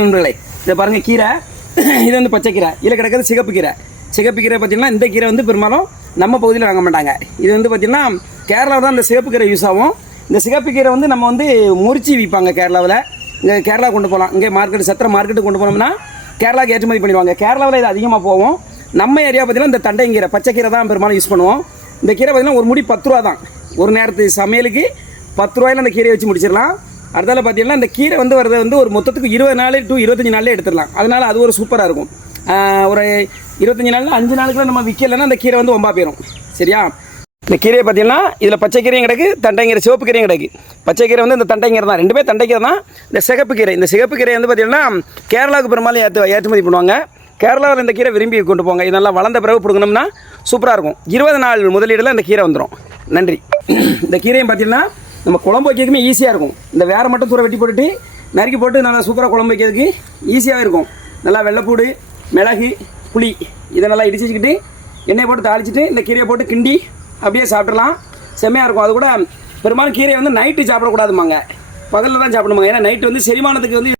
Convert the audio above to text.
நண்பர்களே இதை பாருங்கள் கீரை இது வந்து பச்சை கீரை இதில் கிடக்கிறது சிகப்பு கீரை. சிகப்பு கீரை பார்த்திங்கன்னா இந்த கீரை வந்து பெரும்பாலும் நம்ம பகுதியில் வாங்க மாட்டாங்க. இது வந்து பார்த்திங்கன்னா கேரளாவில் தான் இந்த சிகப்பு கீரை யூஸ் ஆகும். இந்த சிகப்பு கீரை வந்து நம்ம வந்து முறிச்சி விற்பாங்க கேரளாவில். இங்கே கேரளா கொண்டு போகலாம், இங்கே மார்க்கெட்டு சத்திர மார்க்கெட்டு கொண்டு போனோம்னா கேரளாவுக்கு ஏற்றுமதி பண்ணிடுவாங்க. கேரளாவில் இது அதிகமாக போகும். நம்ம ஏரியா பார்த்திங்கன்னா இந்த தண்டைங்கீரை பச்சை கீரை தான் பெரும்பாலும் யூஸ் பண்ணுவோம். இந்த கீரை பார்த்திங்கன்னா ஒரு முடி 10 ரூபா தான். ஒரு நேரத்துக்கு சமையலுக்கு 10 ரூபாயில் அந்த கீரையை வச்சு முடிச்சிடலாம். அடுத்தால பார்த்தீங்கன்னா இந்த கீரை வந்து வரது வந்து ஒரு மொத்தத்துக்கு 20 நாள் டு 25 நாளில் எடுத்துடலாம். அதனால் அது ஒரு சூப்பராக இருக்கும். ஒரு 25 நாளில் 5 நாளுக்குள்ள நம்ம விற்கலைன்னா அந்த கீரை வந்து ஒம்பா போயிடும். சரியா? இந்த கீரையை பார்த்தீங்கன்னா இதில் பச்சை கீரையும் கிடக்கு, தண்டைங்கீரை சிவப்பு கீரையும் கிடக்கு. பச்சை கீரை வந்து இந்த தண்டைங்கீரை தான், ரெண்டுமே தண்டைக்கீரை தான். இந்த சிகப்பு கீரை, இந்த சிகப்பு கீரை வந்து பார்த்தீங்கன்னா கேரளாவுக்கு பெரும்பாலும் ஏற்றுமதி பண்ணுவாங்க. கேரளாவில் இந்த கீரை விரும்பி கொண்டு போங்க. இது நல்லா வளர்ந்த பிறகு கொடுக்கணும்னா சூப்பராக இருக்கும். 20 நாள் முதலீடில் இந்த கீரை வந்துடும். நன்றி. இந்த கீரையும் பார்த்தீங்கன்னா நம்ம குழம்பு வைக்கிறதுக்குமே ஈஸியாக இருக்கும். இந்த வேரை மட்டும் தூர வெட்டி போட்டுட்டு நறுக்கி போட்டு நல்லா சூப்பராக குழம்பு வைக்கிறதுக்கு ஈஸியாக இருக்கும். நல்லா வெள்ளைப்பூடு, மிளகு, புளி இதை நல்லா இடிச்சிக்கிட்டு எண்ணெய் போட்டு தாளிச்சிட்டு இந்த கீரையை போட்டு கிண்டி அப்படியே சாப்பிட்றலாம். செம்மையாக இருக்கும். அது கூட பெரும்பாலும் கீரையை வந்து நைட்டு சாப்பிடக்கூடாதுமாங்க, பகலில் தான் சாப்பிடுமாங்க. ஏன்னா நைட்டு வந்து செரிமானத்துக்கு வந்து